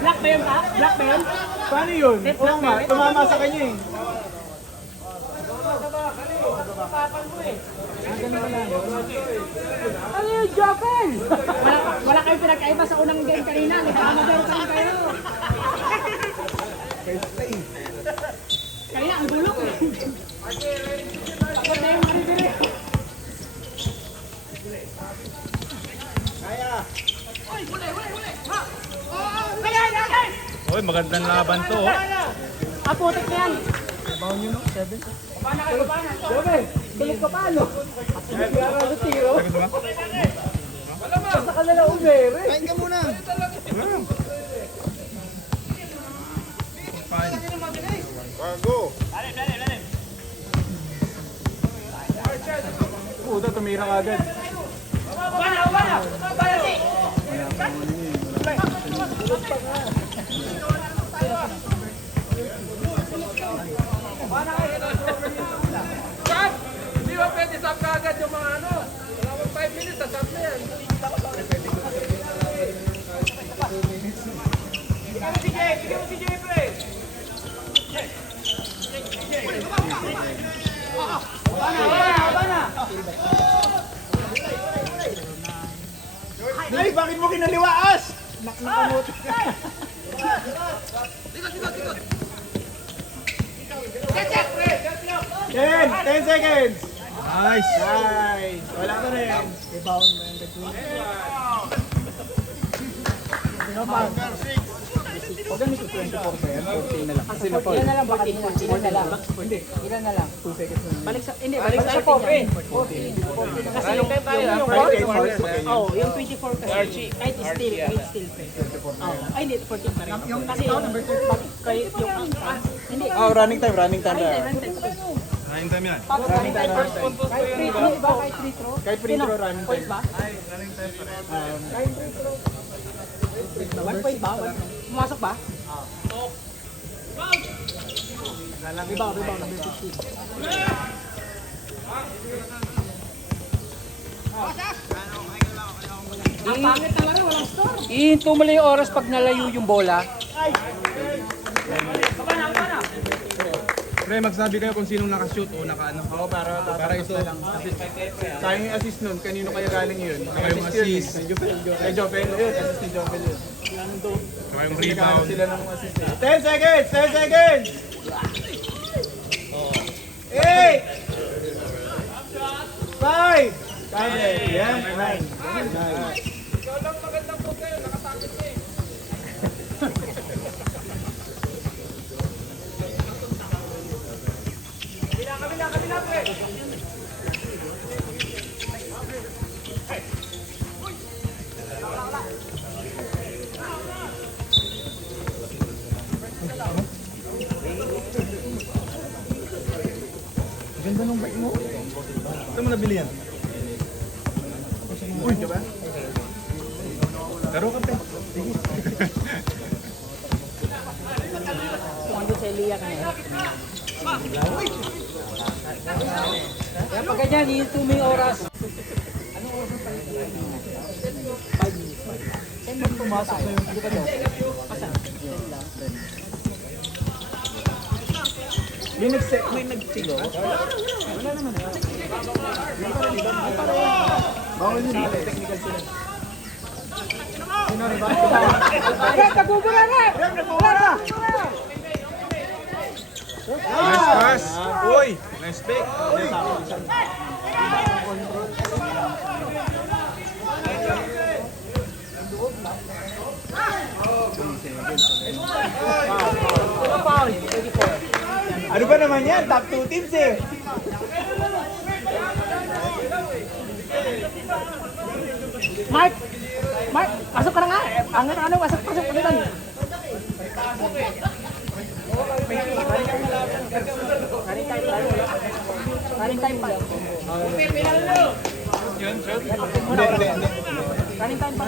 Black ba yun, pa? Black ba yun? Paano yun? Oo nga, tumama sa kanya eh. Ano yun, Joker? Wala kayong pinagkaiba sa unang game kanina. Nagkakamagay pa rin kayo. Kaya ang gulo ko. Takot na yung maribili. Uy, magandang laban to. Ah, putik na yan. Baon nyo no? 7? Paano kayo, paano? Joker, bilig ka paano? Nagkakaroon tiro. Sa kanila umere. Kain ka muna! Puta, tumira ka agad. Hindi ba pwede sub ka agad yung mga ano? Wala pang 5 minutes, sub na yan. Bigyan mo si Jay, pre. Ay, bakit mo kinaliwaas? Nakamot. Ten! 10 seconds! Nice. Nice! Wala ka rin. Rebound mo yung Huwag ganito 24 pa yan, 14 na lang. Kasi na Ilan na lang ba kanina? Ilan na lang? Hindi, Ilan na lang? 2 seconds na lang. Balik sa 14. Kasi yung oh, yung 24 kasi kahit still. Ay, hindi 14 pa rin. Kasi yung number 2 kayo yung hindi. Oh, running time Ay, na. Kain time yan. Running time first puntos ko yun. Ano ba kahit free throw? Kahit free throw, running Point time. ba? Kahit free throw. 1 point ba? Pumasok ba? Rebound, number 15. Ang pangit na laro, walang score. Ihinto mo lang yung oras pag nalayo yung bola. Pre, magsabi kayo kung sinong nakashoot o naka-ano. Oo, para ito lang. Sayang yung assist nun, kanino kaya galing yun? Saka yung assist. Kay Jopel yun, assist ni Jopel yun. Saka yung Nagkaroon rebound. sila ng assist. 10 seconds! 10 seconds! 8! 5! Yan, 9. Ikaw lang magandang po kayo, nakatakit na eh. Kabila, pre. Ganda nung bike mo. Saan mo nabili yan? Uy, diba? Laro ka, pre. Kumago sa Elia ka na. Kaya pag ganyan, ihinto mo yung oras. Anong oras ang palit? 5 minutes. 10 minutes pumasok na yung hindi ka daw. Asan? May nagtilo. Wala naman. Bawal yun. Technical sila. Red, nagugula na! Nice pass. Uy, nice pick. Ano ba naman yan? Top 2 teams eh. Mark! Pasok ka na nga! Ano, pasok ulit lang. Running time pa. Running time pa.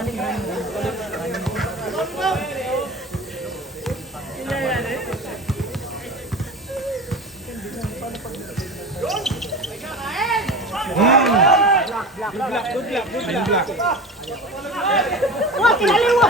Ayun, black. Wah, kinaliwa!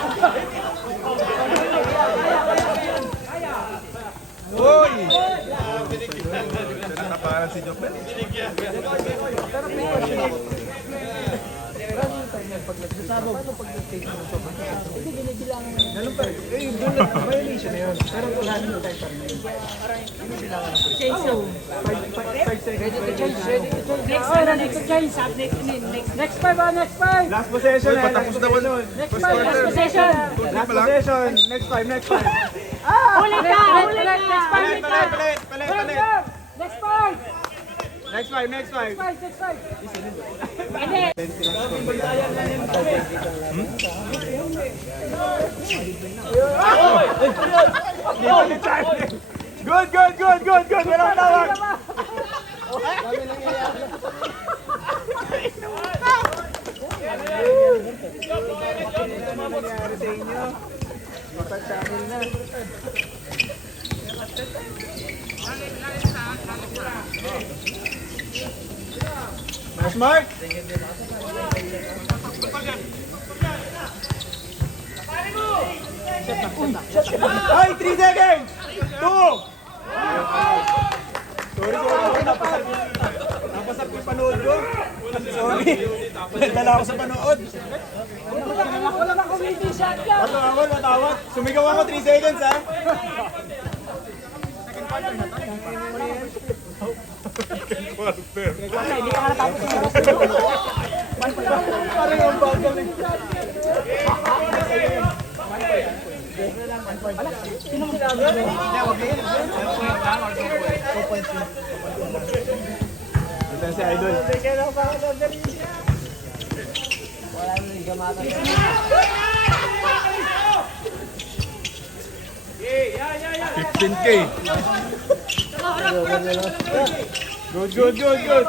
Ganun pa rin. Eh, doon lang, violation na yun. Pero running time pa rin yun. Change so. 5 seconds. Next na, next change. Next. Next 5 ah, next 5! Last possession eh. Patapos na wala. Next 5, last possession! Last possession. Next 5, next 5. Ulit ka! Ulit ka! Next 5, Palit, next 5! palit, palit, palit, palit. Next 5! Next 5, next 5. Next 5! Hindi. Good, good, good, good, good. Walang tawag. Nangyari sa inyo. Ipag-channel na. Nice mark. Ay, 3 seconds! 2! Sorry, napasap yung panood ko. Sorry. Dala ako sa panood. Wala na community shot yan! Matawad. Sumigaw ako 3 seconds, ha? Parang yung bagal eh. Ito si Idol. 15K. Good, good, good, good.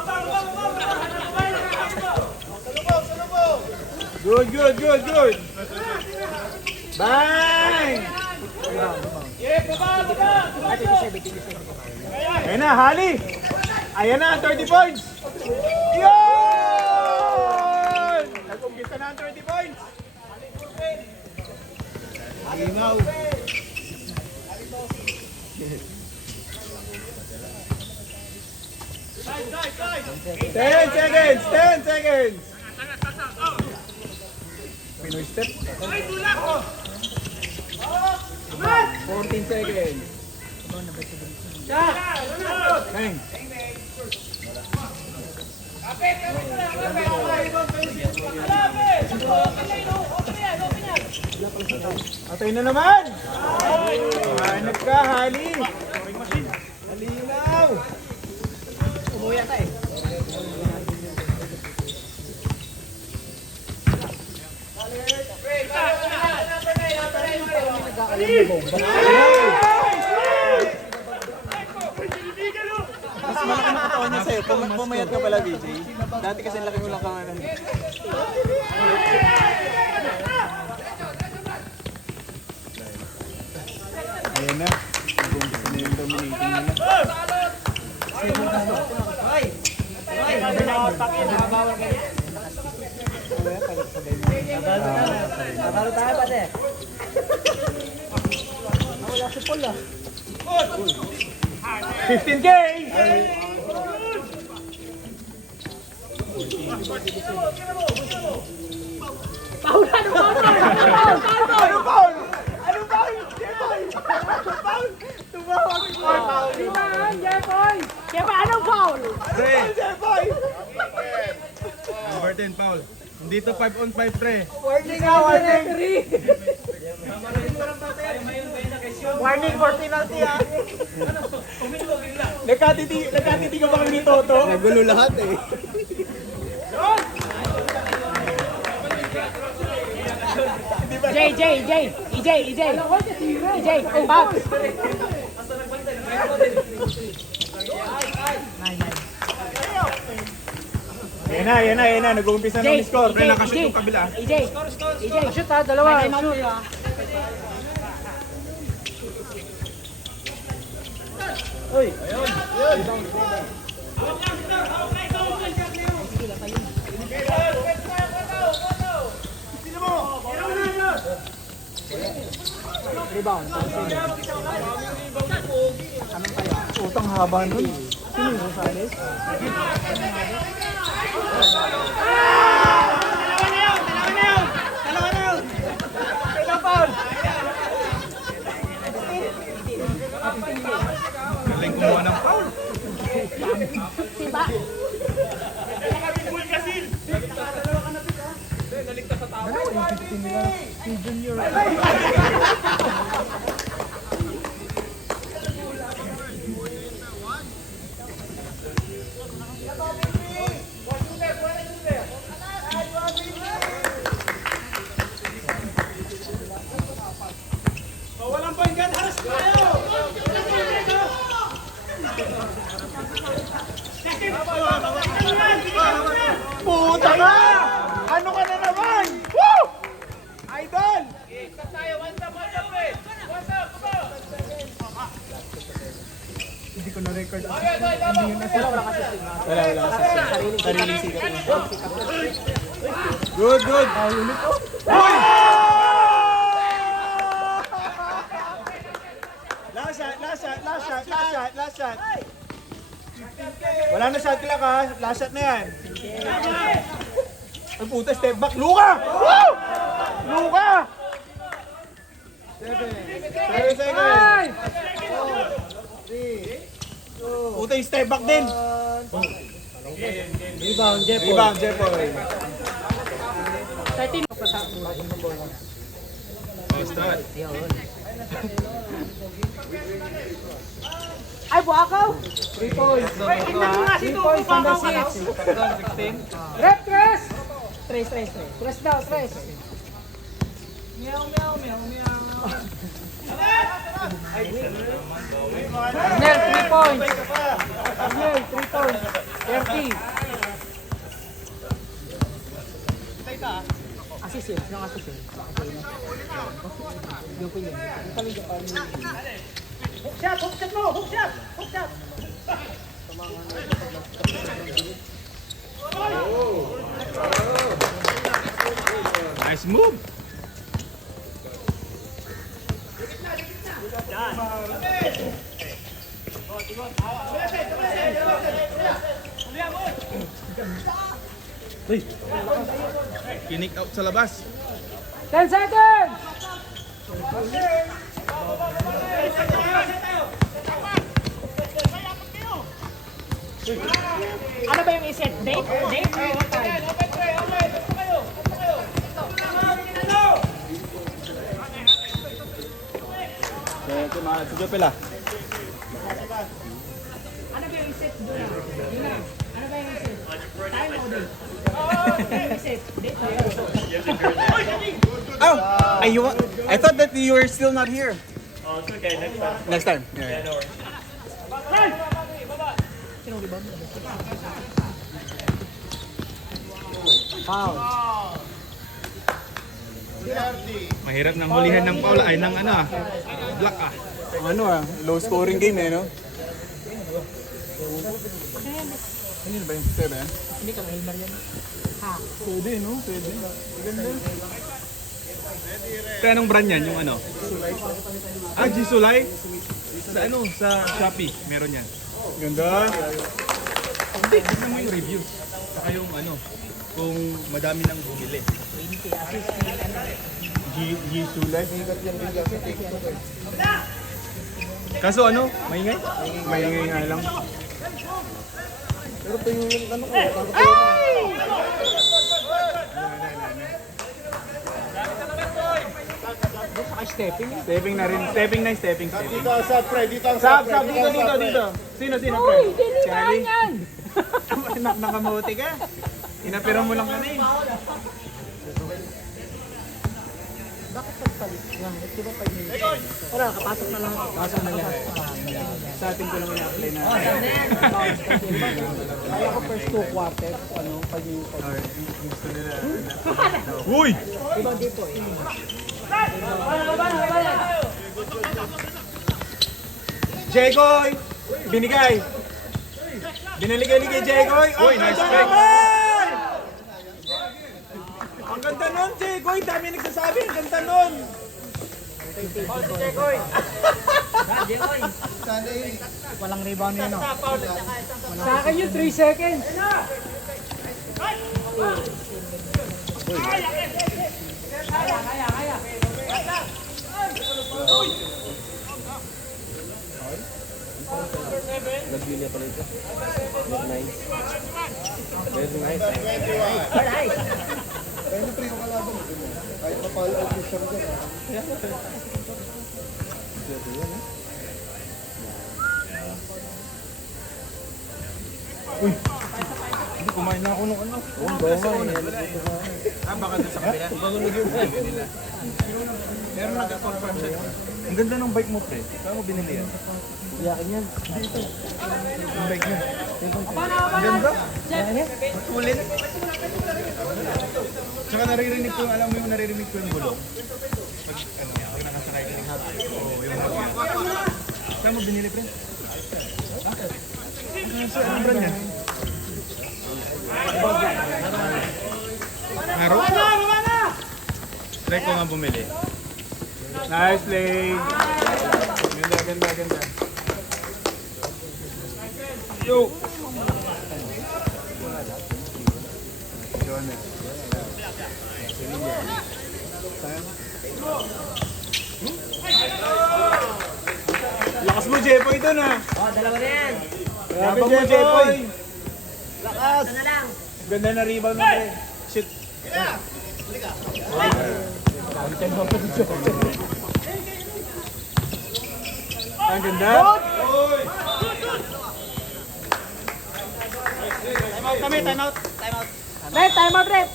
Good, good, good, good. Bang! Ayan na, Hali. Ayan na, 30 points. Yun! Nag-umpisa na ang 30 points. Linaw. Ten seconds! 10 seconds! Pinoy step. 14 seconds. Bang! Atay na naman! Hanap ka, Hali! Halinaw! Umuwi ata eh. Mas malaki na katawan niya sa'yo. Pumayat ka pala, BJ. Dati kasi laki mo lang kawanan. Ayan na. Nag-umpisa na yung dominating nila. Talo tayo pati. Wala si Paul ah. 15K! Paul, ano ba? Anong foul? Anong foul? Foul? Tumawag yung foul. Jeffoy! Kaya pa, anong foul? Pre, Jeffoy! number 10, Paul. Dito 5 on 5, pre. Warning na, warning! Warning for penalty ah. Nagkatiti ka ba kami ni Toto? Nagulo lahat eh. EJ, back. Yan na. Nag-uumpisa na ng score. Pre, nakashoot yung kabila. EJ. Shoot ha, dalawa. Shoot. Rebound. Utang haba nun. Sino yung Rosales? Dalawa na yun! Ito foul! Puta ka! Ano ka na naman? Woo! Idol! Stop tayo, one stop, pre. One stop, come on. Hindi ko na-record. Okay, okay, tama. Wala kasi. Sariling sikat. Good, good. Uy! Last shot. Wala na shot clock ha. Last shot na yan. Ang puta, step back. Luka! Woo! Luka! 7 seconds. 3, puta yung step back din. Rebound, Jeff. Rebound, Jeffoy. 13. Ay, buakaw! 3 points. 3 points, number 6. Rep, tres! Tres. Tres daw, tres. Arnel, 3 points. Arnel, 3 points. 30. Assist yun. Yung assist yun. Yung po yun. Hook shot mo! Hook shot! Nice move. Kinik out sa labas. 10 seconds! Ano ba yung iset? Date? Date or what time? Sige pala. Ano ba yung iset doon? Yun na. Ano ba yung iset? Time o date? Yung iset. Date o Oh, I thought that you were still not here. Oh, it's okay. Next time. Yeah. Foul. Mahirap ng hulihan ng foul ay ng ano block ah. Ano low scoring game no? Ano ba yung 7? Hindi ka ma-Hilmar yan. Ha? Pwede, no? Pwede. Ganda. Kaya anong brand yan? Yung ano? Ah, G-Sulay? Sa ano? Sa Shopee. Meron yan. Ganda. Hindi, tignan mo yung reviews. Saka yung ano, kung madami nang bumili. G-Sulay. Kaso ano, maingay? Maingay nga lang. Pero tayo yung ano ko. Stepping na rin. Stepping. Dito ang sub, pre. Dito ang Sab, sub. dito. Sino, pre? Uy, hindi Charlie. yan! Nakamuti ka. Inapira mo lang kami. Wala, kapasok na lang. Pasok na lang. Sa atin ko lang ina-apply na. Kaya ko first 2 quarters, ano, pag yung Gusto nila. Uy! iba dito eh. Jegoy! Binigay! Binaligay-ligay Jegoy! Uy, nice strike. Ang ganda nun, Jegoy! Dami nagsasabi, ang ganda nun! Walang rebound yun, no? Sa akin yung 3 seconds. Hindi, kumain na ako nung ano. Baka doon sa kabila. Meron nag-confirm siya. Ang ganda ng bike mo, pre. Saan mo binili yan? Iyakin yan. Yung bike niya. Ang ganda. Sulit. Tsaka naririnig ko, alam mo yung naririnig ko yung bulong. Pag nakasakay ka ng hapon. Oo, yung hapon. Saan mo binili, pre? Anong brand yan? Meron? Try ko nga bumili. Nice play! Ganda, ganda, ganda. Yo! Yun. Lakas mo, Jepoy, doon ha! Oh, dalawa na yan. Grabe, Jepoy! Lakas. Ito na lang. Ganda na rebound mo, pre. Shit. Ang ganda. Time out kami, time out. Time out. Rep, time out, rep.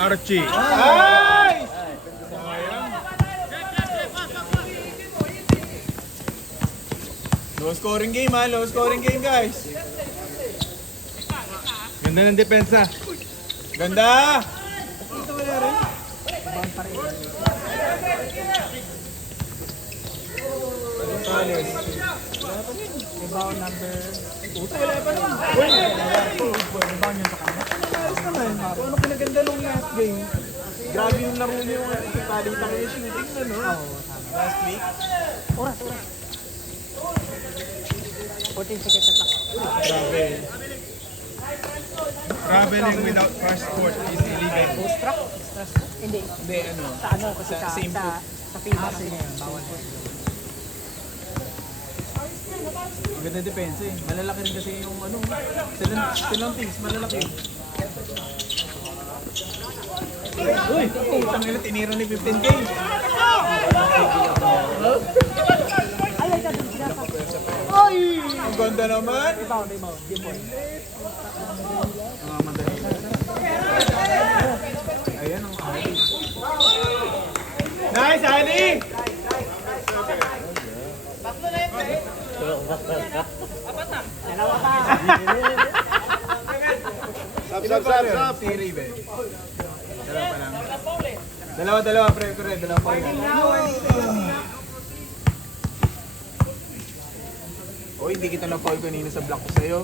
Archie. Ay! Low scoring game ha, low scoring game guys. Ganda ng depensa. Ganda! Rebound number. Ano kinaganda nung last game? Grabe yung laro niyo yung palita kayo shooting na no? Last week? Oras. 14 seconds na clock. Grabe. Traveling without passport is illegal. Struck? Hindi. Hindi, ano? Sa ano kasi Sa FIBA kasi ngayon, bawal. Ang ganda depensa eh. Malalaki rin kasi yung ano. Silang things, malalaki. Uy! Putang ina, tinira ni 15K. Ay! Ang ganda naman! Rebound. Di po. Mga madali lang. Ayan ang Ali. Nice, Ali! Dalawa pa. Sab. Si Raven. Dalawa pa lang. Dalawa, pre. Correct. Dalawa pa lang. Oh, hindi kita na-foul kanina sa block ko sa'yo.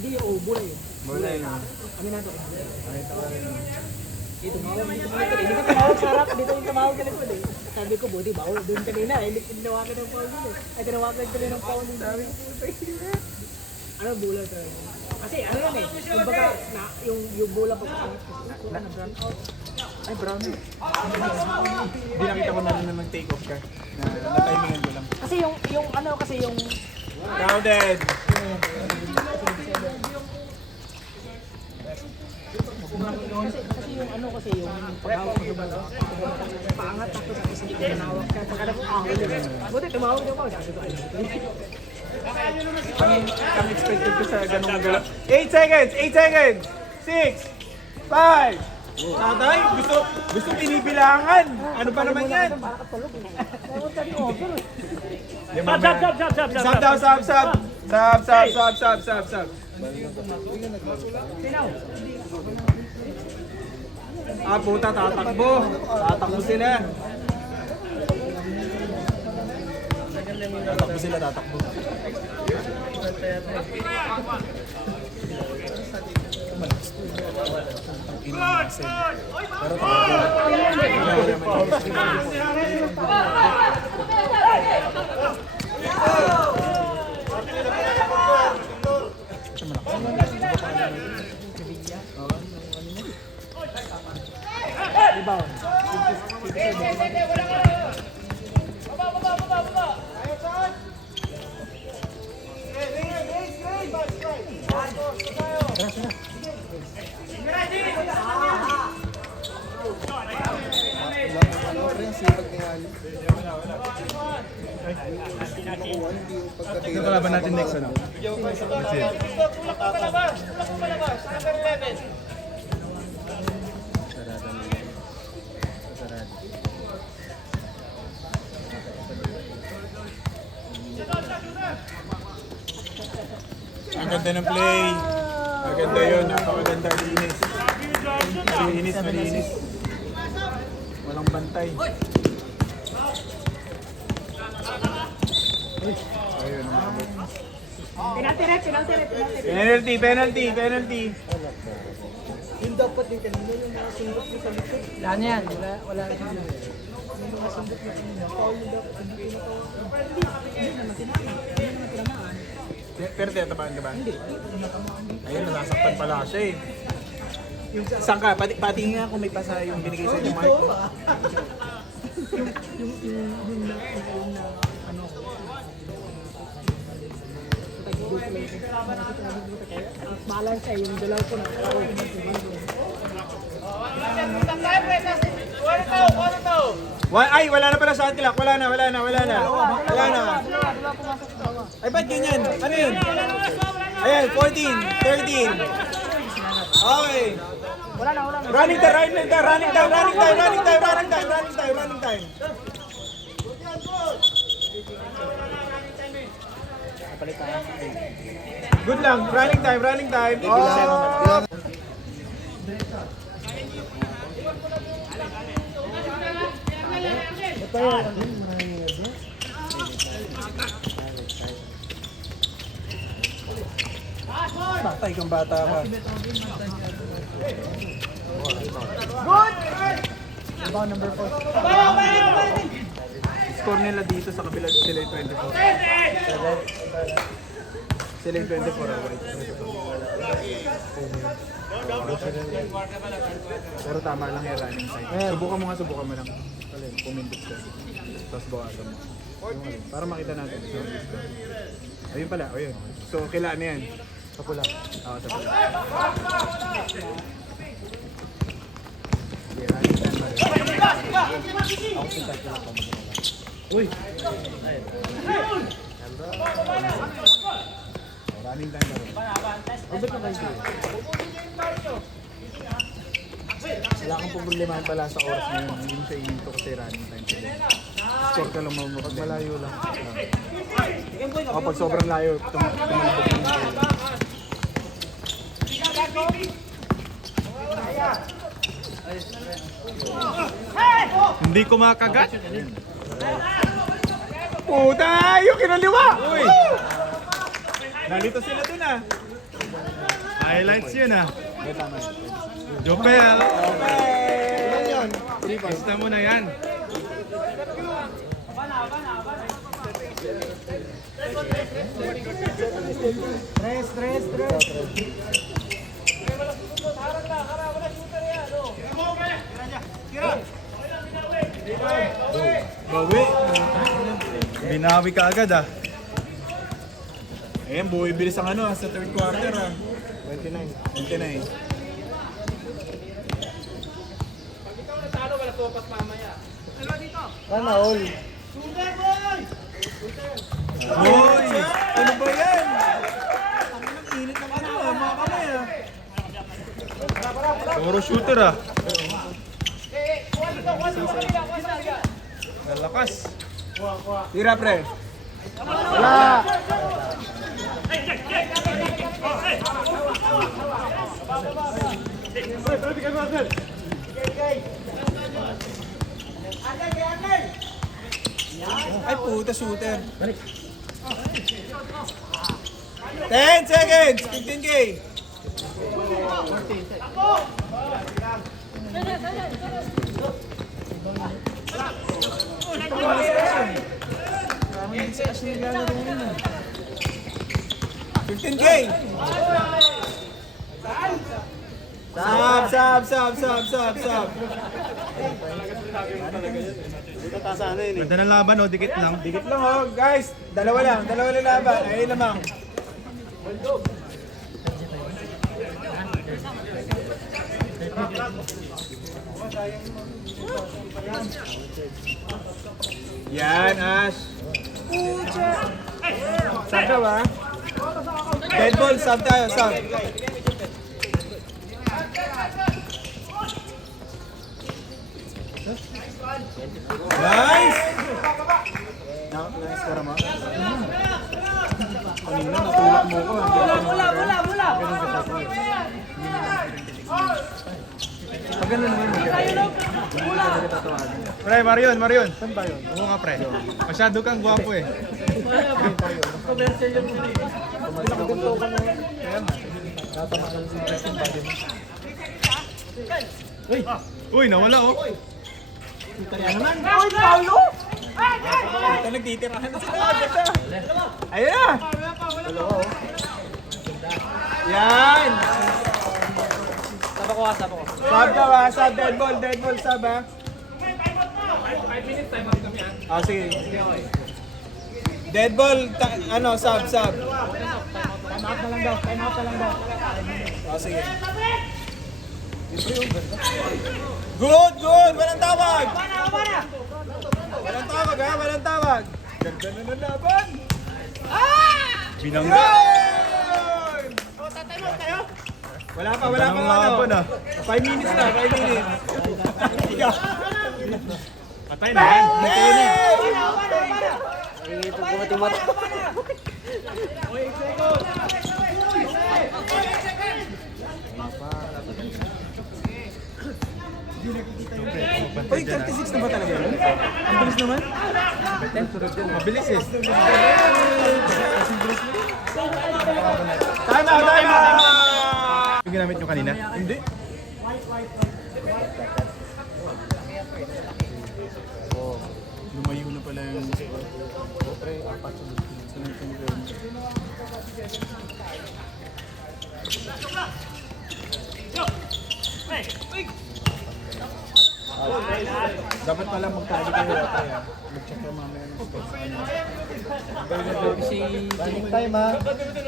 Hindi, bulay yun. Bulay na. Aminado. Dito tumawag. Hindi ka tumawag sa harap. Dito yung tumawag ka likod eh. Sabi ko, buti bawal. Doon kanina. Hindi tinawagan ng foul yun eh. Ay, tinawagan ko rin ng foul yung sabi ko. Ano, bulay ka rin. Kasi ano yan eh. Yung baga, yung bola pa sa brown out. Ay, brown. Hindi nakita ko na rin na mag-take off ka. Na-timingan ko lang. Kasi yung ano kasi yung Crowded! kasi yung ano kasi yung paghawak ko ba paangat ako sa isang hindi ko tinawag ka sa kanila ako buti tumawag niyo pa sabi ko ano Ang expected ko sa ganung galaw. 8 seconds! 8 seconds! 6! 5! Tatay, gusto pinibilangan. Ano ba naman yan? para katulog eh ewan ka ni over Sub daw, sub. Ah, puta, tatakbo. Tatakbo sila. Tatakbo. rebound Ano rin ang sipag ni Ali? Makuha, hindi yung pagkatira. Ito kalaban natin next ano? That's it. Ang ganda ng play. Maganda yun. Napakaganda. Linis. Malinis, malinis. Walang bantay. Ayun. Penalty rep. Penalty, penalty, penalty. Yung dapat din kanina yung mga sundot mo sa likod. Wala na yan. Wala na yan. Yung mga sundot mo kanina. Foul yung dapat. Hindi naman tinamaan. Pero tinatabaan ka ba? Hindi. Ayun, nasaktan pala siya eh. Saan ka? Pati nga kung may pasa yung binigay sa inyo, Mark. Balance eh, yung dalaw ko na. Ay, wala na pala sa atin. Wala na. Ay, ba't ganyan? Ano yun? Ayan, 14, 13. Okay. Wala na. Running time. Good lang, running time. Oh. Patay kang bata ka. Score nila dito sa kabila sila yung 24. Sila yung 24 right? Pero tama lang yung running time. Subukan mo lang. Pumindot ka. Tapos bawasan mo. Para makita natin. Ayun pala, ayun. So, kailangan na yan. Sa pula. Oo, sa pula. Okay, running time pa rin. Uy! Running time pa rin. Ba't na kayo? Wala kang problemahin pala sa oras na yun. Hindi mo siya ininto kasi running time sila. Score ka lang mo. Pag malayo lang. O pag sobrang layo, tumalabog yung sila. Hindi ko makagat. Puta! Yung kinaliwa! Uy! Nalito sila dun ah. Highlights yun ah. Jopel. Basta mo na yan. Bawi! Binawi ka agad ah. Ayan, buhay bilis ang ano sa third quarter ah. 29. Sana all. Boy! Ano ba yan? Ang init ng ano ah, mga kamay ah. Puro shooter ah. Lalakas. Tira pre. Wala! Ay puta, shooter. 10 seconds! 15K! $15K! Sab! Ganda ng laban oh, dikit lang. Dikit lang oh, guys. Dalawa lang laban. Ayun lamang. Yan, Ash. Sub daw ha. Dead ball, sub tayo, sub. Nice! Nice ka naman. Kanina, natulak mo ko. Bola! Pag gano'n naman mo. Pre, Marion. Saan ba yun? Oo nga, pre. Masyado kang gwapo eh. Uy, nawala oh. Uy, Paulo! Ito nagtitirahan na sila. Ayun na! Yan! Sab ako. Sub daw ha, sub, dead ball, sub ha. 5 minutes time out kami ah. Ah, sige. Dead ball, sub. Time out na lang daw. Ah, sige. Good! Walang tawag! Walang tawag! Ganda na ng laban! Binangga! Wala pa ano. 5 minutes na, 5 minutes. Patay na yan. Uy, 36 na ba talaga yun? Ang bilis naman. Mabilis eh. Time out! Yung ginamit nyo kanina? Hindi. Lumayo na pala yung... Dapat pala magtali kayo. Mag-check kayo mamaya ng steps. Running time ha.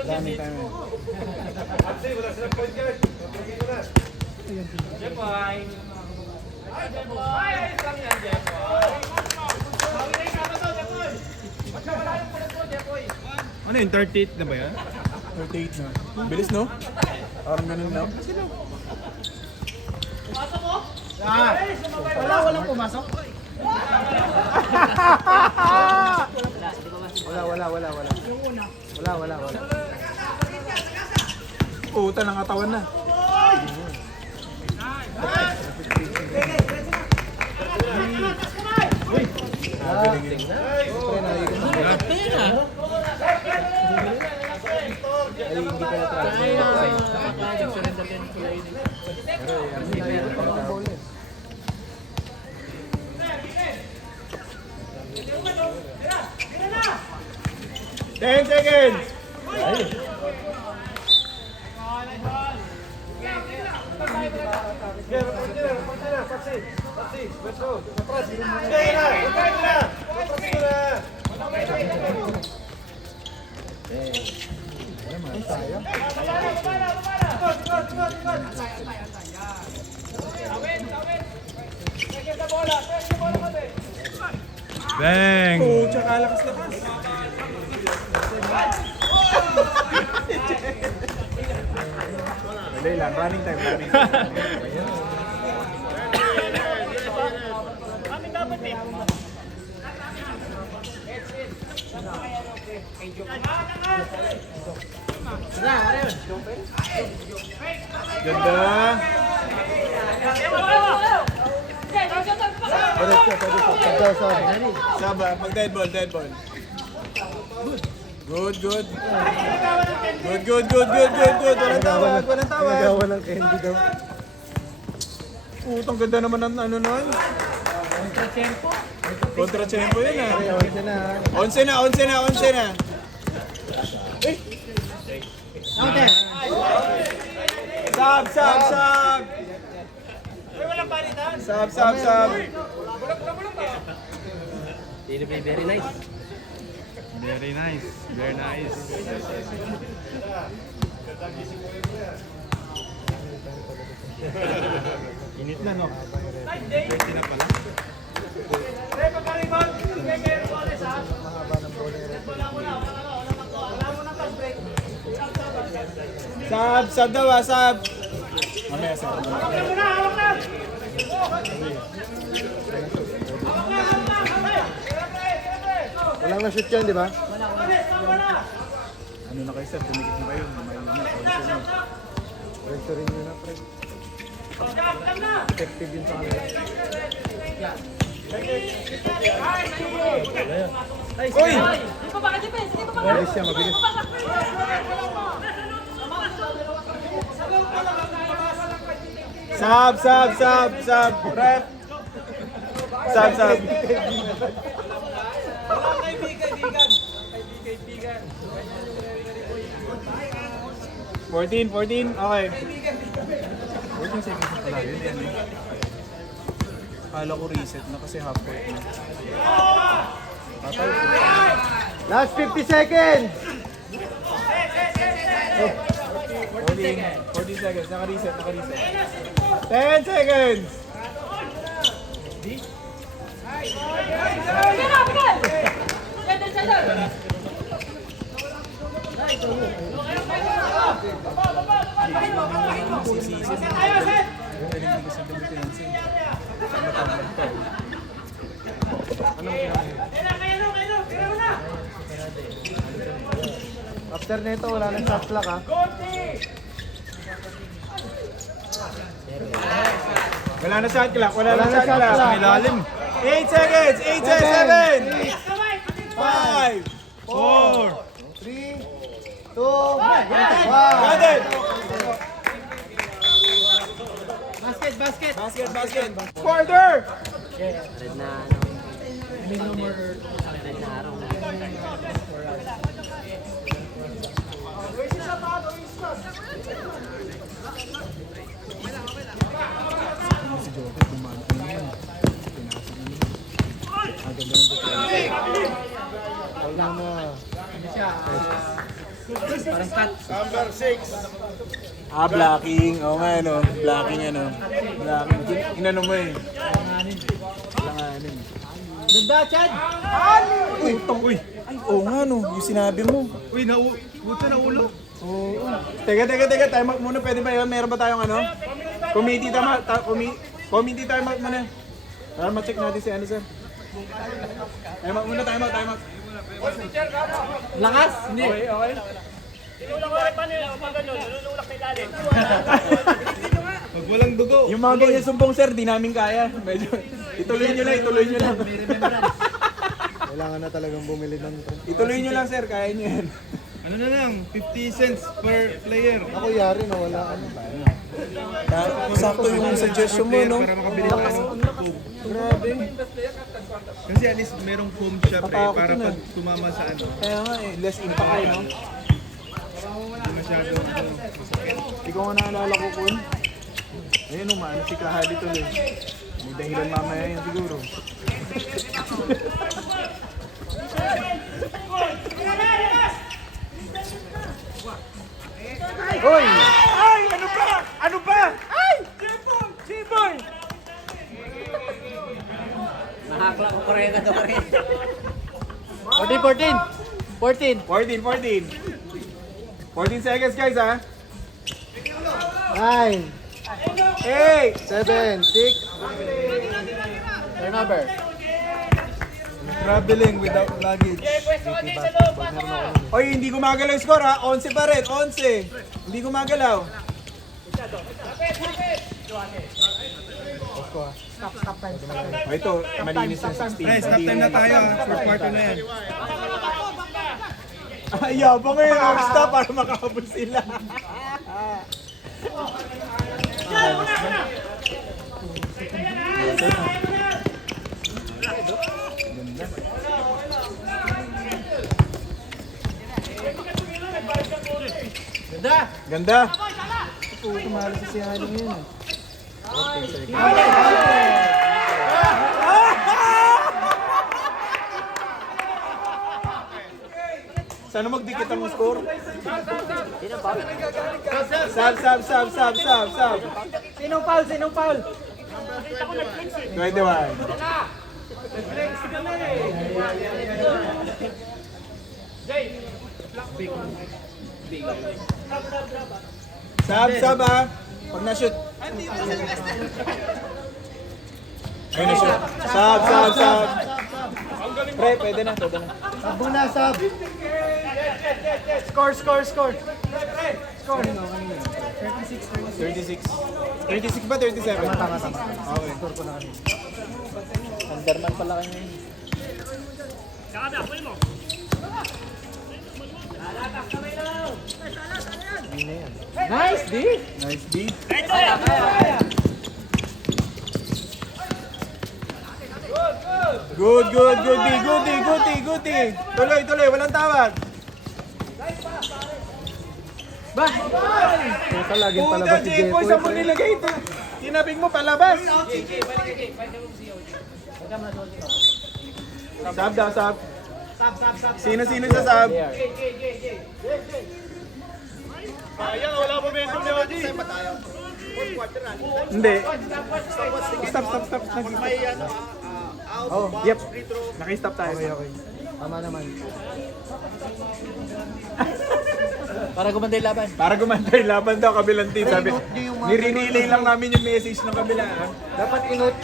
Running time eh. Jepoy! Ano yun? 38 na ba yan? 38 na. Bilis no? Parang ganun lang. Walang pumasok. Wala. Puta ng katawan na. Ten seconds! Bang! Pucha, kalakas-lakas. Dali lang, running time. Ganda. Saba, pag dead ball. Good. Walang tawag. Nagawa ng candy daw. Putang ganda naman ng ano nun. Kontra-tempo yun ah. 11 na. Sub. Sub. Very nice. Very nice. Init na, no? 20 na pala. Sab daw sab. Mamaya sab. Walang na-shoot yan, di ba? Ano na kayo sir, tumikit na kayo. Pressure rin yun na, pre. Effective yun sa kanila. Uy! Mabilis siya, mabilis. Sab. Rep. Sab. 14, okay. 14 seconds na pala yun. Akala ko reset na kasi half court na. Last 50 seconds! 14 seconds, naka-reset. 10 seconds! After nito, wala nang shot clock, ha? Wala na shot clock. Ilalim. 8 seconds! 7! 5! 4! 3, 2, 1. Got it! Basket! Quarter! Wala na. Blocking. Oo nga, ano. Blocking. Inano mo eh. Langanin. Ganda, Chad! Uy! Ay, oo nga, no. Yung sinabi mo. Uy, buto na ulo. Oo. Teka. Time out muna. Pwede ba yun? Meron ba tayong ano? Committee time out muna. Para ma-check natin si ano, sir. Time out muna. Lakas? Hindi. Okay. Pag walang dugo. Yung mga ganyan sumbong, sir, di namin kaya. Medyo, ituloy nyo lang. Kailangan na talagang bumili ng... Ituloy nyo lang, sir. Kaya nyo yan. Ano na lang, 50 cents per player. Ako yari na wala ano. Sakto yung suggestion mo, no? Para makabili ka ng foam. Grabe. Kasi at least merong foam siya, pre, Katakot para yun, pag tumama sa ano, Kaya nga eh, less impact kayo, no? hindi masyado masakit. Hindi ko nga naalala ko, Kun. Ayun, umaano si Kahali tuloy. May dahilan mamaya yan siguro. Hoy! Ay! Ano ba? Ay! J-Boy! Nakakla ko kaya ka daw rin. 14 seconds, guys, ha? 9, 8! 7, 6. Turnover. Traveling without luggage. Oy, hindi gumagalaw yung score, ha? 11 pa rin, 11. Hindi gumagalaw. O ito, malinis yung 16. Pre, stop time na tayo, first quarter na yan. Ay, yabang ngayon. Stop para makahabol sila. Ganda. Ito, tumalo sa siya ngayon. Sana magdikit ang score. Sab. Sinong foul? Sinong foul? 21. Sab ah. Pag na-shoot. Ayun na-shoot. Sab. Pre, pwede na. Sab muna, sab. Score. 36. 36 ba? 37? Tama. Okay. Underman pala kayo. Nice, D. Nice D. Good D. Tuloy. Walang tawag. Puta, laging Puta, palabas si J-Boy, Jepoy. saan mo nilagay ito? Tinabing mo palabas. Sab daw, sab. Sino sa sab? Hindi. Stop. Oh, yep. Naki-stop tayo. Okay. Tama naman. Para gumanda yung laban. Para gumantay laban daw kabilang team. Sabi, nirinilay lang namin yung message ng kabila. ah. Dapat inote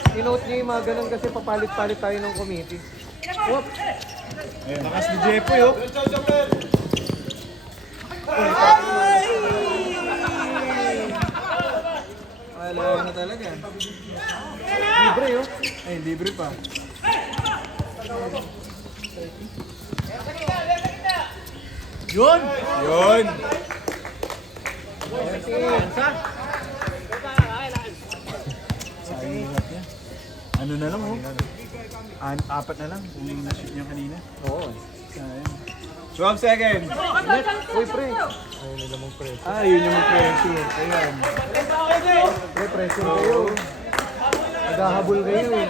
niyo yung mga ganun kasi papalit-palit tayo ng committee. Whoop! Ayun, lakas ni Jepoy, oh. Wala na talaga. Libre oh. Ay, libre pa. Yun! Sayang niya. Ano na lang, oh. Apat na lang. Yung na-shoot niya kanina. Oo. Sayang. 12 seconds. Uy, pre. Ayaw nila mong pre. Ah, yun yung pressure. Ayan. Pre, pressure kayo. Naghahabol kayo eh.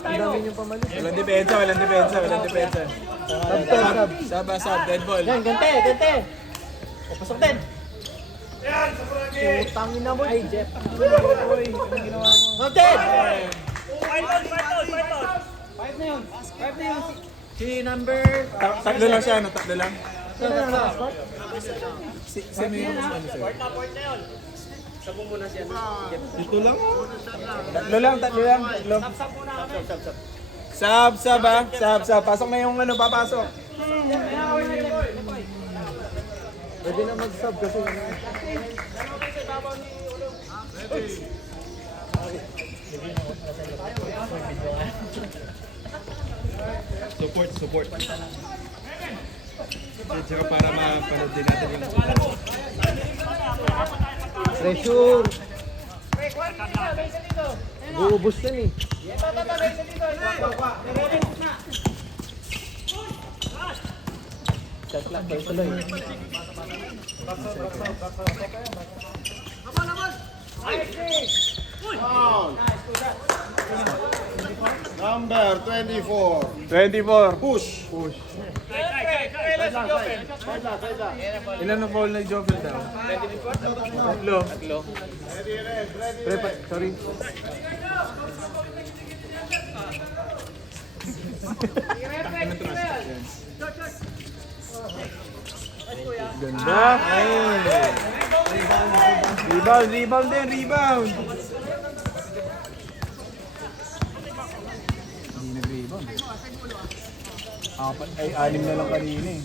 Ang dami niyong pamalit. Walang depensa. Sab. Dead ball. Yan, gante. O, pasok din. Putangin na mo. Ay, Jeff. Noted! 5 na yun. Si number... Tatlo lang siya, no? Tatlo lang. Sino na? Sino yung ano sa'yo? Ito lang. Tatlo lang. Sab ah. Sab. Pasok na yung ano, papasok. Pwede na mag-sub kasi Support. At saka para mapanood din natin yung pressure. Buubos yan eh. Number 24. 24. Push. Ilan na foul na Jovel daw? Tatlo. Pre, sorry. Ganda. Rebound. Hindi nag-rebound. Anim na lang kanina eh.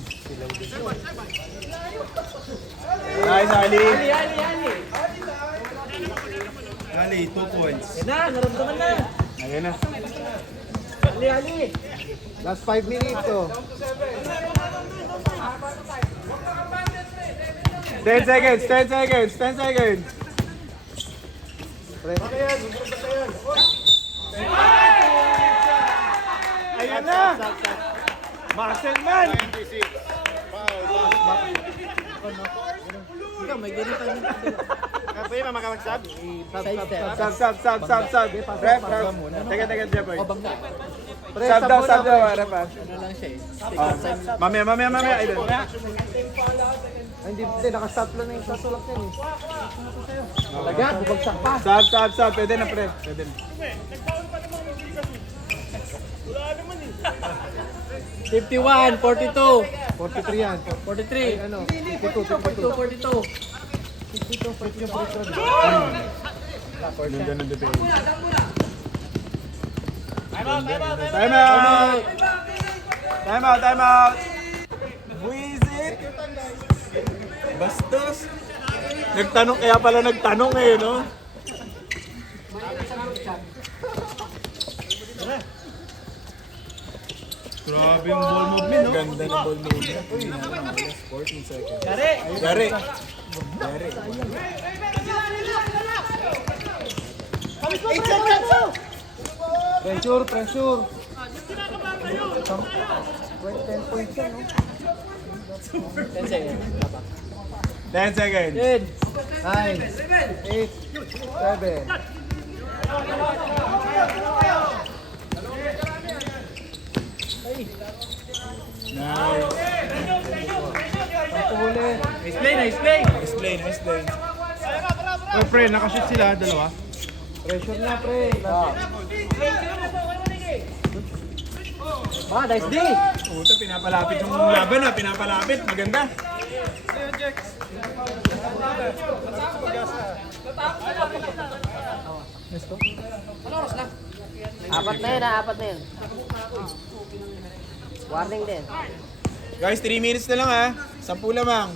Nice, Ali. Ali, 2 points. Yan na, naramdaman na. Ayan na. Ali. Last 5 minutes oh. 10 seconds. Pre, Ayan na. Marcel man. 26. Ikaw, may ganito tayo. Pwede ba makamagsab? Sab. Ref. Teka, Jeboy. O, bangga. Pre, Sab daw, sampo na, pre. harap ah. Ano lang siya eh. Mamaya, idol. Ay, hindi, nakastop lang na yung tatulak yan eh. Talaga, bubagsak pa. Sab, pwede na pre. Pwede na. 51, 42, 43 yan. 43, Ano? 52, 42. Ganda ng debate. Time out. Buisit. Bastos. Nagtanong, kaya pala nagtanong eh, no? Grabe yung ball movement, no? Ganda ng ball movement. Uy, 14 seconds. Gary. Pressure. 10 points yan, no? 10 seconds. 10 seconds. 10, 9, 8, 7. Nice. Ulit. nice play, nice play. Nice play. Oh, pre, nakashoot sila, dalawa. Pressure na, pre. Nice D. Puta, pinapalapit yung laban ah. Pinapalapit. Maganda. Apat na yun. Warning din. Guys, 3 minutes na lang ah. 10 lamang.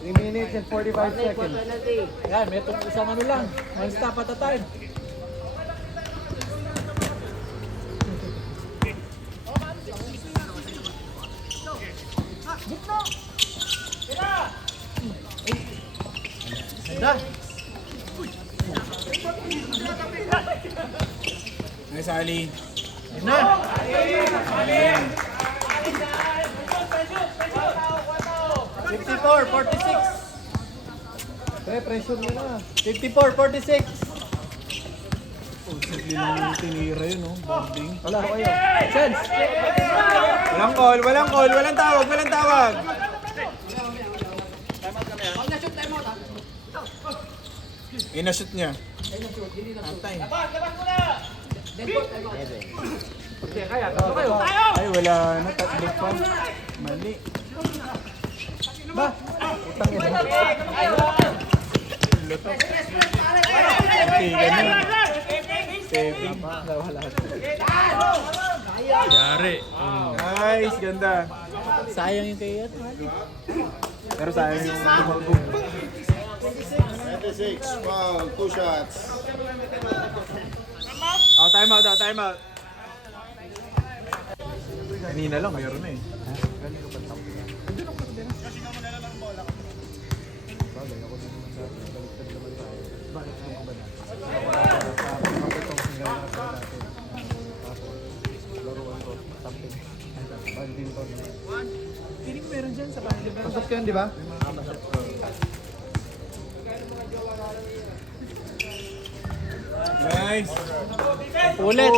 3 minutes and 45 seconds. Yan, may itong isang ano lang. One stop at a time. Nice, Ali. 54, 46. Pre, pressure nyo na. 54, 46. Simple lang yung tinira yun, no? Boarding. Wala ko kayo. Sense. Walang call. Walang tawag. Ina-shoot niya. Ay, wala na. Tatlo pa. Mali. Utang yun. Tigan na. Saving. Yari. Nice, ganda. Sayang yung kayo. Pero sayang yung tumalbog. 26, foul, 2 shots. Time out. Kanina lang, mayroon na eh. Feeling ko meron dyan sa bahay. Pasok yun, di ba? Nice. Ulit.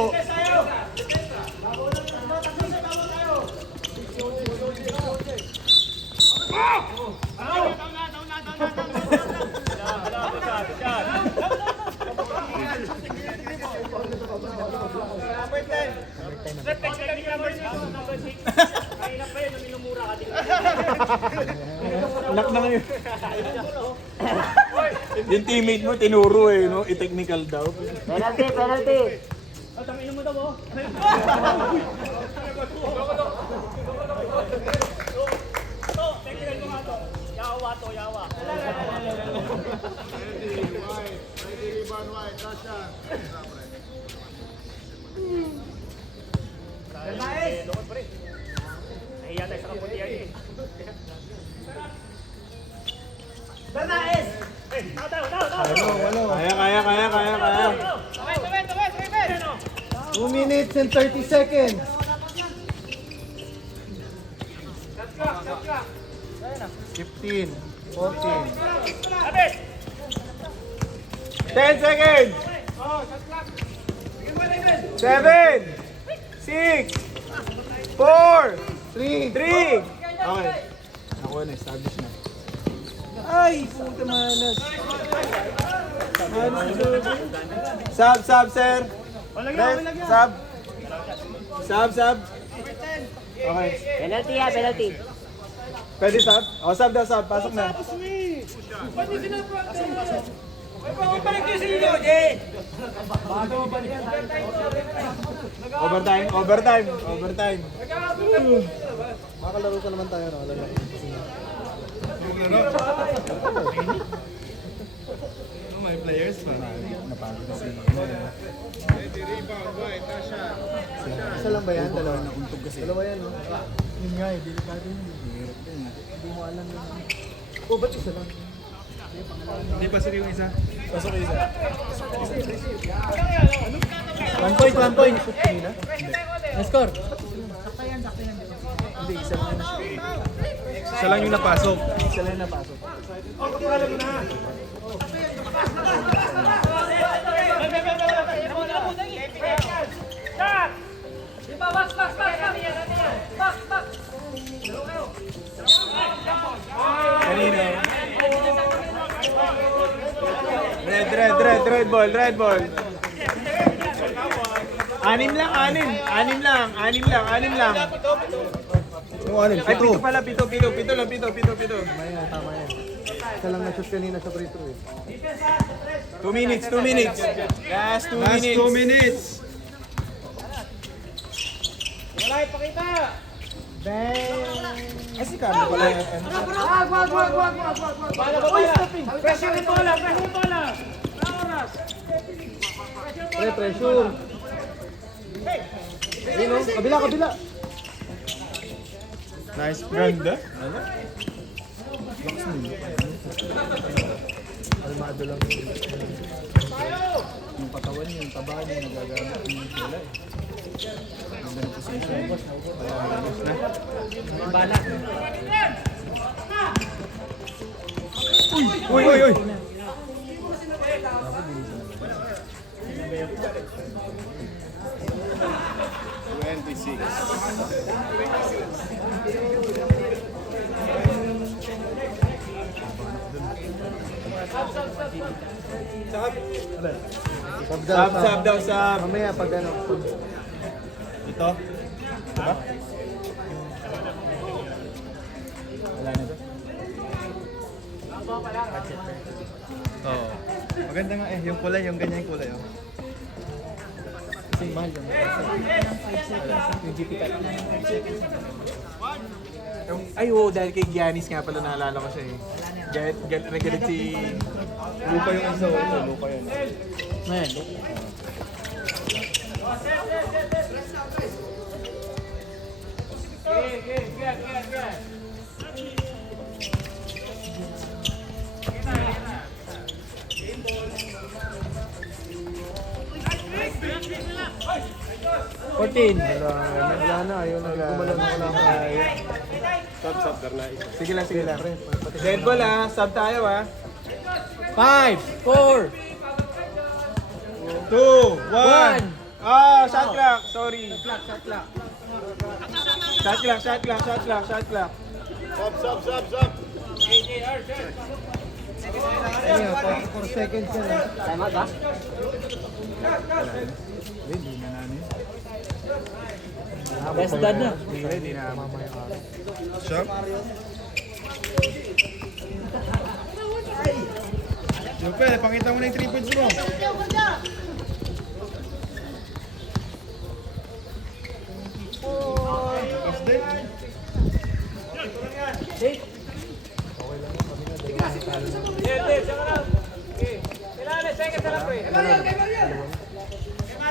Lock na ngayon. Yung teammate mo, tinuro eh, no? I-technical daw. Penalty. Kaya. 2 minutes and 30 seconds. 15, 14. 10 seconds! 7, 6, 4, 3. 3. Okay. Nakuha na, establish na. Ay, puta malas. Sub, sir. Sub. Sub. Okay. Penalty ha, penalty. Pwede sub? O, sub daw, sub. Pasok na. Overtime. Makakalaro ka naman tayo, no? May players pa. Isa lang ba yan? Dalawa? Dalawa yan, no? Yun nga, delikado yun. Hindi mo alam yun. Oh, ba't isa lang? Hindi pa sila yung isa. Pasok isa. 1 point. Na-score. Hindi, isa lang na siya. Isa lang yung napasok. Isa lang na pasok. Kanino? Red ball. Anim lang. Yung ano, Ay, pito pala, pito lang. Tama yan. Isa lang na-shoot kanina sa free throw, eh. 2 minutes. Last 2 Last minutes. 2 minutes. Ay, si Carlo pala. Pressure. Ayun, no? Kabila. Nice. Ganda. Almado lang yun. Yung katawan niya, yung taba niya, nagagamit yung bola eh. Ang ganun position. Bala. Uy. 26. Sub daw. Sub. Mamaya pag ano. Ito. Diba? Wala na to. Oo. Maganda nga eh. Yung kulay, yung ganyan yung kulay. Oh. Kasi mahal yung yung GP card. Ay, oo, dahil kay Giannis nga pala naalala ko siya eh. Nagalit si... Lupa yung isa. Ito, lupa yun. Ngayon, Wala na. Ayaw na. Gumalan na wala ka. Sige lang. Dead ball ah, sub tayo ah. 5, 4, 2, 1. Ah, shot clock, sorry. Shot clock. Sub. Ayun, 4 seconds yan. tama ba? Hindi na namin. Best dad na. Hindi na namin. Shot. Yung pwede, pakita mo na yung 3 points mo. Tapos din.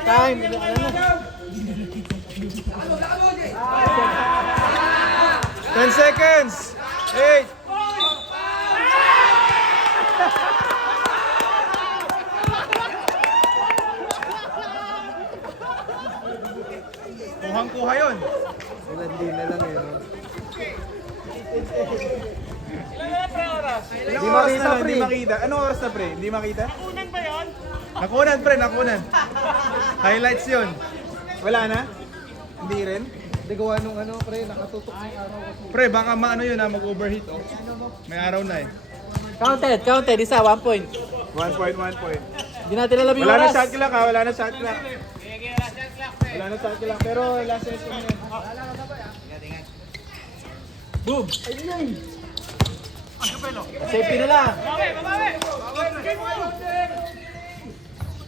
Time. 10 seconds. 8. Kuhang-kuha yun. Ilan din na lang yun. Ilang oras na lang, hindi makita. Anong oras na pre? Hindi makita? Nakunan pre, nakunan. Highlights yun. Wala na? Hindi rin. Hindi gawa nung ano, pre, nakatutok ng araw kasi. Pre, baka maano yun mag-overheat oh. May araw na eh. Counted. Isa, 1 point. 1 point, 1 point. Hindi natin alam yung Wala na oras. shot clock ha, wala na shot clock. Wala na shot clock, pero last set ko na yan. Boom! Safety na lang.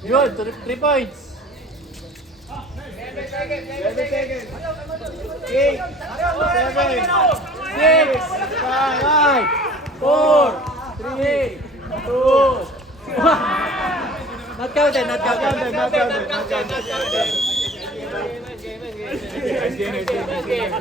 Good, 3 points. 7 seconds. 8, 7, 6, 5, 4, 3, 2, 1. Not counted. not counted. Game.